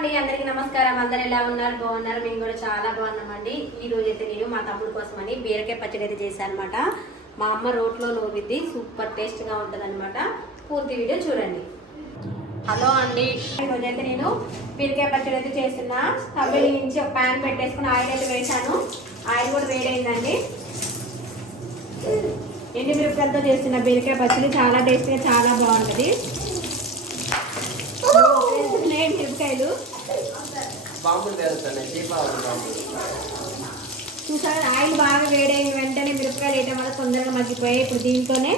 అండి అందరికి నమస్కారం. అందరు ఎలా ఉన్నారు? బాగున్నారు. మేము కూడా చాలా బాగున్నామండి. ఈ రోజు అయితే నేను మా తమ్ముడు కోసం అని బీరకాయ పచ్చడి అయితే చేశాను అనమాట మా అమ్మ రోట్లో నూరిద్ది సూపర్ టేస్ట్గా ఉంటుంది అనమాట పూర్తి వీడియో చూడండి. హలో అండి. ఈరోజు అయితే నేను బీరకాయ పచ్చడి అయితే చేస్తున్నా. స్టవ్ నుంచి ఒక ప్యాన్ పెట్టేసుకుని ఆయిల్ అయితే వేసాను ఆయిల్ కూడా వేడైందండి. ఎండి మిరపకాయలతో చేస్తున్న బీరకాయ పచ్చడి చాలా టేస్ట్గా చాలా బాగుంటుంది. వేస్తున్నాయి మిరపకాయలు? బాంబులు పేరుతున్నాయి దీపావళి బాంబులు చూసారా ఆయిల్ బాగా వేడైన వెంటనే మిరపకాయలు వేయడం వల్ల తొందరగా మగ్గిపోయాయి. ఇప్పుడు దీంట్లోనే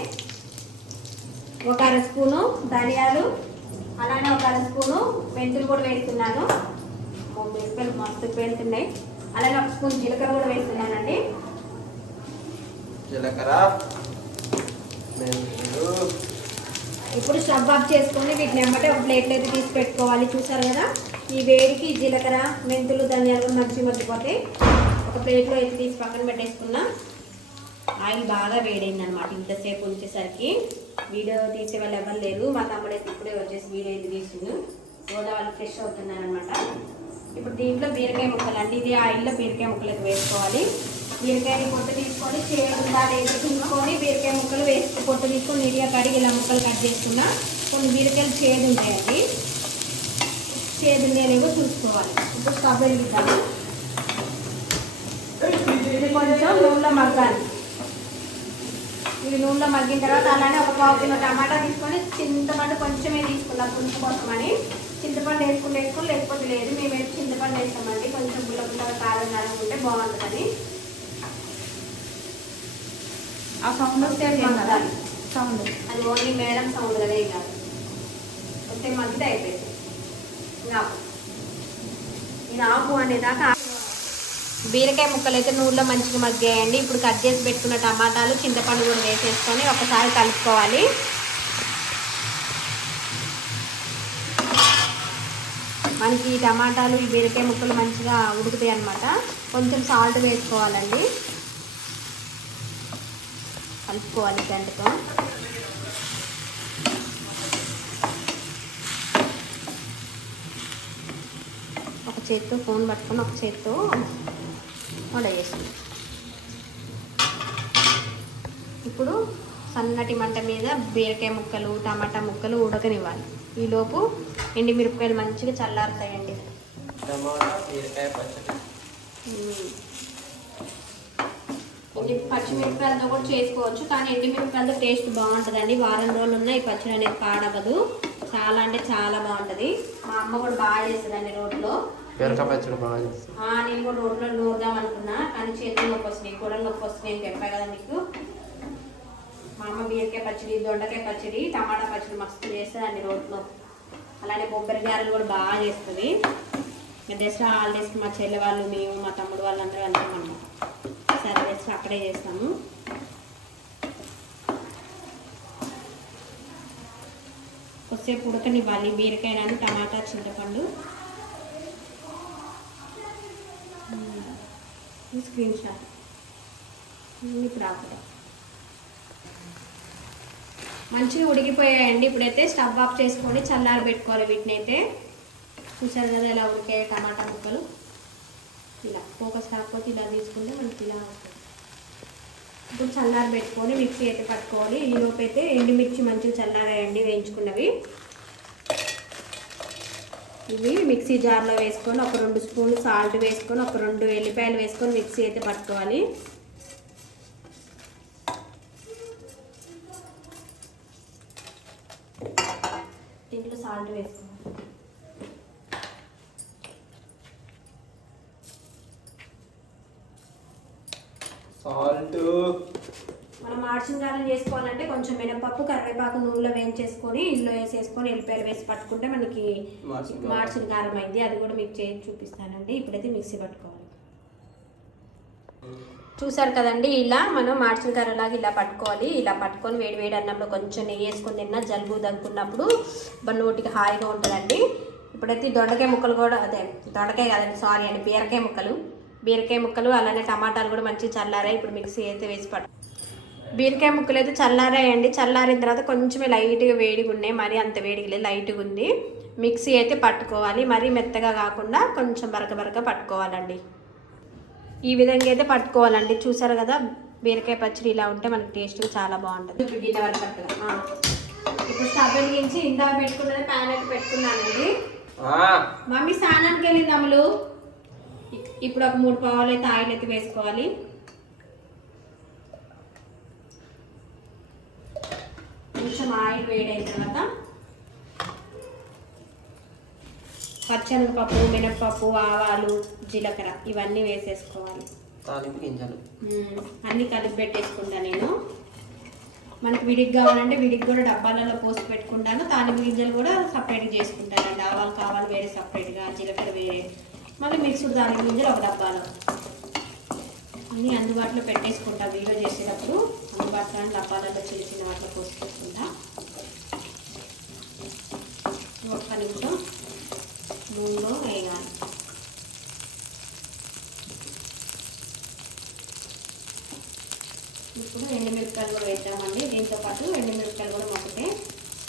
ఒక అర స్పూను ధనియాలు అలానే ఒక అర స్పూను మెంతులు కూడా వేస్తున్నాను. మిరపకాయలు మస్తు పేరుతున్నాయి అలానే ఒక స్పూన్ జీలకర్ర కూడా వేస్తున్నానండి. జీలకర్ర మెంతులు ఇప్పుడు స్టవ్ ఆఫ్ చేసుకొని వీటిని ఎమ్మటే ఒక ప్లేట్లో అయితే తీసి పెట్టుకోవాలి. చూసారు కదా? ఈ వేడికి జీలకర్ర మెంతులు ధనియాలు మంచి మగ్గిపోతాయి. ఒక ప్లేట్లో అయితే తీసి పక్కన పెట్టేసుకున్నాం. ఆయిల్ బాగా వేడైంది అనమాట ఇంతసేపు ఉంచేసరికి. వీడియో తీసే వాళ్ళు ఎవరు లేరు. మా తమ్ముడు అయితే ఇప్పుడే వచ్చేసి వీడియో అయితే తీసిండు. గోదావరి ఫ్రెష్ అవుతున్నారనమాట ఇప్పుడు దీంట్లో బీరకాయ ముక్కలు అండి. ఇది ఆయిల్లో బీరకాయ ముక్కలు అయితే వేసుకోవాలి. బీరకాయని పొట్టు తీసుకొని చేదుందా లేదా తీసుకొని బీరకాయ ముక్కలు వేసి పొట్టు తీసుకొని నీట్గా కడిగి ఇలా ముక్కలు కట్ చేసుకున్నా కొన్ని బీరకాయలు చేదు ఉంటాయండి చేదు లేనేమో చూసుకోవాలి. ఇప్పుడు స్టవ్ వెలిగిద్దాము. ఇది కొంచెం నూనెలో మగ్గాలి. ఇది నూనెలో మగ్గిన తర్వాత అలానే ఒక పావు కిలో టమాటా తీసుకొని చింతపండు కొంచెమే తీసుకున్నాం పులుసు కోసమని చింతపండు వేసుకుని వేసుకొని లేకపోతే లేదు. మేము అయితే చింతపండు వేస్తామండి. కొంచెం గుల్ల గుల్లగా కారం కారం ఉంటే బాగుంటుంది ఆ సౌండ్ వస్తే. సౌండ్ అది ఓన్లీ మేడం సౌండ్ కదా ఏం కాదు వస్తే మగ్గితే అయిపోయింది ఆపు. ఇది ఆపు అనేదాకా. బీరకాయ ముక్కలు అయితే నూనెలో మంచిగా మగ్గాయండి ఇప్పుడు కట్ చేసి పెట్టుకున్న టమాటాలు చింతపండు కూడా వేసేసుకొని ఒకసారి కలుపుకోవాలి మనకి ఈ టమాటాలు ఈ బీరకాయ ముక్కలు మంచిగా ఉడుకుతాయి అన్నమాట కొంచెం సాల్ట్ వేసుకోవాలండి కలుపుకోవాలి గంటతో ఒక చేత్తో ఫోన్ పట్టుకొని ఒక చేత్తో వండ చేస్తుంది ఇప్పుడు సన్నటి మంట మీద బీరకాయ ముక్కలు టమాటా ముక్కలు ఉడకనివ్వాలి. ఈలోపు ఎండి మిరపకాయలు మంచిగా చల్లారుతాయండి. టమాటా బీరకాయ పచ్చడి. పచ్చిమిరపకాయలతో కూడా చేసుకోవచ్చు. కానీ ఎండి మిరపకాయలతో టేస్ట్ బాగుంటుందండి. వారం రోజులు ఉన్న ఈ పచ్చడి అనేది పాడవదు. చాలా అంటే చాలా బాగుంటుంది. మా అమ్మ కూడా బాగా చేస్తుందండి రోడ్లో పచ్చడి బాగా నేను కూడా రోడ్లో నూరుదాం అనుకున్నా. కానీ చేతులు నొప్పి వస్తున్నాయి కూడా నొప్పి వస్తున్నాయి అని చెప్పా కదా నీకు మా అమ్మ బీరకాయ పచ్చడి దొండకాయ పచ్చడి టమాటా పచ్చడి మస్తు చేస్తుందండి రోడ్లో అలానే కొబ్బరి గారెలు కూడా బాగా చేస్తుంది. దసరా హాలిడేస్కి మా చెల్లె వాళ్ళు మేము మా తమ్ముడు వాళ్ళందరూ వెళ్తాం అన్నమాట. సరే దసరా అప్లై చేస్తాము. కొద్దిసేపు ఉడకనివ్వాలి. బీరకాయ టమాటా చింతపండు. Screenshot. ఇప్పుడు మంచిగా ఉడికిపోయాయండి. ఇప్పుడైతే స్టవ్ ఆఫ్ చేసుకొని చల్లారి పెట్టుకోవాలి వీటిని అయితే చూసారు కదా ఇలా ఉడికాయి టమాటా ముక్కలు. ఇలా ఫోకస్ కాకపోతే ఇలా తీసుకుంటే మనకి ఇలా వస్తుంది. ఇప్పుడు చల్లారి పెట్టుకొని మిక్సీ అయితే పట్టుకోవాలి. ఈలోపు అయితే ఎండుమిర్చి మంచిగా చల్లారాయండి వేయించుకున్నవి. ఇవి మిక్సీ జార్లో వేసుకొని ఒక రెండు స్పూన్లు సాల్ట్ వేసుకొని ఒక రెండు ఎల్లిపాయలు వేసుకొని మిక్సీ అయితే పట్టుకోవాలి. దీంట్లో సాల్ట్ వేసుకోవాలి. సాల్ట్. మనం మార్చిన కారం చేసుకోవాలంటే కొంచెం మినపప్పు కరివేపాకు నూనెలో వేయించేసుకొని ఇందులో వేసేసుకొని ఎల్లిపాయలు వేసి పట్టుకుంటే మనకి మార్చిన కారం. అయింది. అది కూడా మీకు చేసి చూపిస్తానండి. ఇప్పుడైతే మిక్సీ పట్టుకోవాలి. చూసారు కదండి ఇలా మనం మార్చిన కర్రలాగా ఇలా పట్టుకోవాలి. ఇలా పట్టుకొని వేడి వేడి అన్నంలో కొంచెం నెయ్యి వేసుకొని తిన్నా జలుబు దగ్గున్నప్పుడు నోటికి హాయిగా ఉంటుందండి. ఇప్పుడైతే దొండకాయ ముక్కలు కూడా అదే దొండకాయ కాదండి సారీ అండి బీరకాయ ముక్కలు. బీరకాయ ముక్కలు అలానే టమాటాలు కూడా మంచిగా చల్లారాయి. ఇప్పుడు మిక్సీ అయితే వేసి పట్టు బీరకాయ ముక్కలు అయితే చల్లారాయండి. చల్లారిన తర్వాత కొంచెం లైట్గా వేడిగా ఉన్నాయి. మరి అంత వేడిగా లేదు. లైట్గా ఉంది. మిక్సీ అయితే పట్టుకోవాలి. మరీ మెత్తగా కాకుండా కొంచెం బరక బరక పట్టుకోవాలండి. ఈ విధంగా అయితే పట్టుకోవాలండి. చూసారు కదా బీరకాయ పచ్చడి ఇలా ఉంటే మనకి టేస్ట్ చాలా బాగుంటుంది. ఇప్పుడు గిన్నె వరకు. ఇప్పుడు స్టవ్ వెలిగించి ఇందాక పెట్టుకున్నది ప్యాన్ అయితే పెట్టుకున్నానండి. మమ్మీ స్నానానికి వెళ్ళింది అమలు. ఇప్పుడు ఒక మూడు పావులు అయితే ఆయిల్ అయితే వేసుకోవాలి. కొంచెం ఆయిల్ వేడైన తర్వాత పచ్చనగపప్పు మినప్పప్పు ఆవాలు జీలకర్ర ఇవన్నీ వేసేసుకోవాలి. తాలింపు గింజలు. అన్నీ కలిపి పెట్టేసుకుంటా నేను. మనకి విడికి కావాలంటే విడికి కూడా డబ్బాలలో పోసి పెట్టుకుంటాను. తాలింపు గింజలు కూడా సపరేట్గా చేసుకుంటానండి. ఆవాలు కావాలి వేరే సపరేట్గా జీలకర్ర వేరే. మళ్ళీ మిక్స్డ్ దాని గింజలు ఒక డబ్బాలో. అన్నీ అందుబాటులో పెట్టేసుకుంటా వీడియో చేసేటప్పుడు. అందుబాటులో డబ్బాలలో చిన్న చిన్న వాటిలో పోసుకుంటా. ఒక్క నిమిషం. నూనెలో వేయాలి. ఇప్పుడు ఎండుమిరపకాయలు కూడా వేద్దామండి. దీంతో పాటు ఎండుమిరపకాయలు కూడా మొక్కతే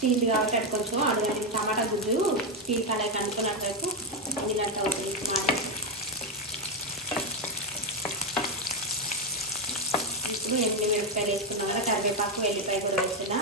స్టీల్ కాబట్టి అది కొంచెం అడగండి టమాటా గుజ్జు స్టీల్ కళాయి కనుక్కున్నట్లయితే నీళ్ళంతా అవుతుంది టమాటా ఇప్పుడు ఎన్ని మిరపకాయలు వేసుకున్నాం కదా కరివేపాకు వెల్లిపాయ కూడా వేస్తున్నా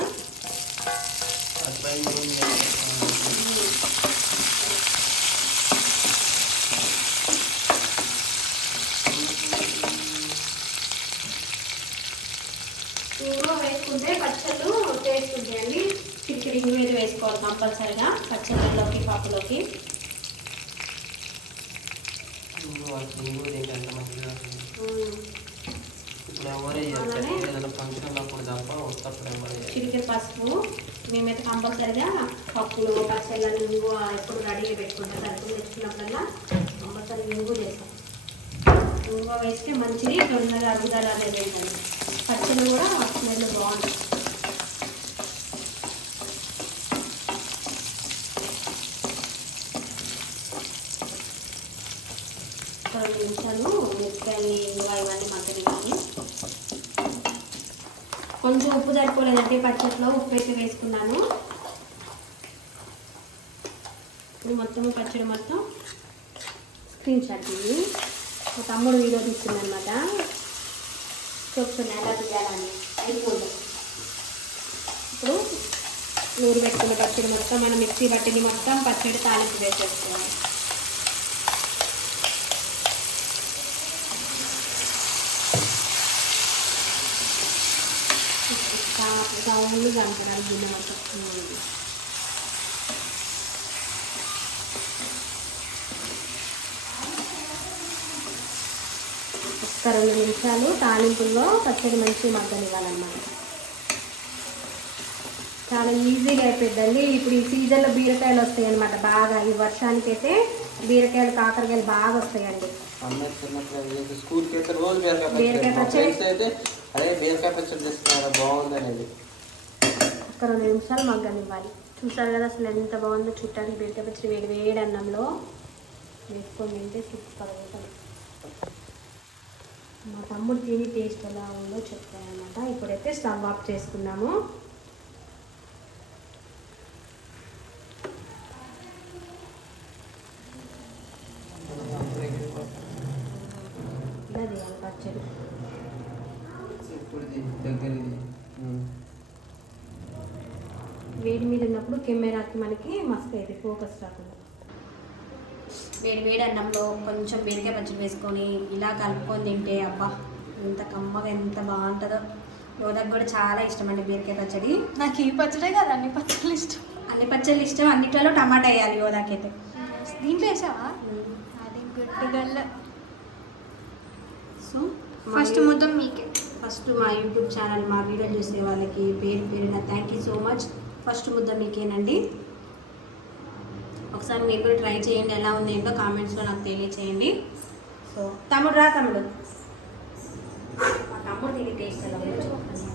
వేసుకుంటే పచ్చళ్ళు టేస్ట్ ఉంటాయండి. చిటికెడు ఇంగువ అయితే వేసుకోవాలి కంపల్సరిగా పచ్చళ్ళలోకి పప్పులోకి. చిటికెడు పసుపు మేమైతే కంపల్సరిగా పప్పులు పచ్చళ్ళని ఇంగు ఎప్పుడు రెడీగా పెట్టుకుంటాం. సరుకులు తెచ్చుకున్నప్పుడల్లా కంపల్సరీ ఇంగు చేస్తాం ఇంగు వేస్తే మంచిది తొందరగా అరుగుదల అనేది పచ్చళ్ళు కూడా స్మెల్ బాగుంటుంది రెండు నిమిషాలు మిరపకాయలు ఇంగువ ఇవన్నీ మగ్గనివ్వాలి కొంచెం ఉప్పు సరిపోలేదంటే పచ్చట్లో ఉప్పు అయితే వేసుకున్నాను. ఇప్పుడు మొత్తం పచ్చడి మొత్తం స్క్రీన్ షాట్ ఇది మా తమ్ముడు వీడియో తీస్తుందన్నమాట. చూస్తున్నాను ఎలా తీయాలని. అయిపోయింది. ఇప్పుడు నూరు పెట్టుకున్న పచ్చడి మొత్తం మనం మిక్సీ పట్టింది మొత్తం పచ్చడి తాలింపు వేసేసుకోవాలి. రౌండ్ కనపడాలి గిన్నె మొత్తం ఒక్క రెండు నిమిషాలు తాలింపుల్లో పచ్చడి మంచి మగ్గనివ్వాలన్నమాట చాలా ఈజీగా అయిపోద్దండి ఇప్పుడు ఈ సీజన్లో బీరకాయలు వస్తాయి అన్నమాట బాగా ఈ వర్షానికైతే బీరకాయలు కాకరకాయలు బాగా వస్తాయండి బీరకాయ పచ్చడి అదే బీరకాయ పచ్చడి తెస్తున్నారా బాగుంది అనేది ఒక రెండు నిమిషాలు మగ్గనివ్వాలి చూసారు కదా అసలు ఎంత బాగుందో చుట్టానికి పెడితే పచ్చి వేడి వేడి అన్నంలో. వేసుకొని తింటే సూపర్ అవుతుంది మా తమ్ముడు తిని టేస్ట్ ఎలా ఉందో చెప్తానమాట ఇప్పుడైతే స్టవ్ ఆఫ్ చేసుకున్నాము. ఇలా చేయాలి పచ్చడి ఇప్పుడు ఇది దగ్గరది ఉమ్. వేడి మీద ఉన్నప్పుడు కెమెరాకి మనకి మస్తు అయితే ఫోకస్ రాకుండా. వేడి వేడి అన్నంలో కొంచెం బీరకాయ పచ్చడి వేసుకొని ఇలా కలుపుకొని తింటే అబ్బా ఎంత కమ్మగా ఎంత బాగుంటుందో. యోధకు కూడా చాలా ఇష్టం అండి బీరకాయ పచ్చడి. నాకు ఈ పచ్చడే కదా అన్ని పచ్చళ్ళు ఇష్టం. అన్ని పచ్చళ్ళు ఇష్టం అన్నిట్లలో టమాటా వేయాలి యోధాకైతే దీంట్లో వేసావా? అది గుడ్డుగల్ల సో ఫస్ట్ మొత్తం మీకే. ఫస్ట్ మా యూట్యూబ్ ఛానల్ మా వీడియో చూసే వాళ్ళకి పేరు పేరున thank you so much first ముద్ద మీకేనండి? ఒకసారి మీరు కూడా ట్రై చేయండి ఎలా ఉంది ఏంటో కామెంట్స్లో నాకు తెలియచేయండి. సో తమ్ముడు రా తమ్ముడు. మా తమ్ముడు దీని టేస్ట్ ఎలా ఉందో చెప్పండి.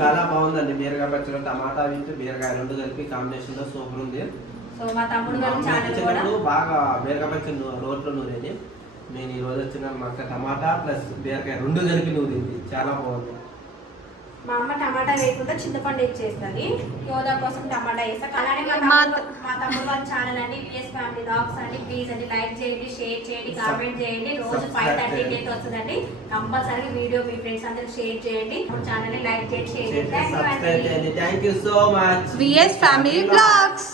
చాలా బాగుందండి. బీరకాయ పచ్చడి టమాటా విత్ బీరకాయ రెండు కలిపి కాంబినేషన్లో సూపర్ ఉంది. సో మా తమ్ముడు గారి అమ్మ ఛానల్ కూడా. బాగా బీరకాయ రోట్లో నూరేది. నేను ఈ రోజు వచ్చిన మా అక్క టమాటా ప్లస్ బీరకాయ రెండు కలిపి తింది చాలా బాగుంది. మా అమ్మ టమాటా వేయకుండా చింతపండు వేసి చేస్తుంది? యోదా కోసం టమాటా వేస్తా. అలానే మా మా తమ్ముడు మా తమ్ముడు వాళ్ళ ఛానల్ అండి విఎస్ ఫ్యామిలీ డాగ్స్ అండి. ప్లీజ్ అండి లైక్ చేయండి షేర్ చేయండి కామెంట్ చేయండి. రోజు ఫైవ్ చేయండి. అయితే వస్తుందండి. కంపల్సరీ వీడియో మీ ఫ్రెండ్స్ అందరికి షేర్ చేయండి. ఛానల్ని లైక్ చేయండి. షేర్ చేయండి thank you so much VS family blogs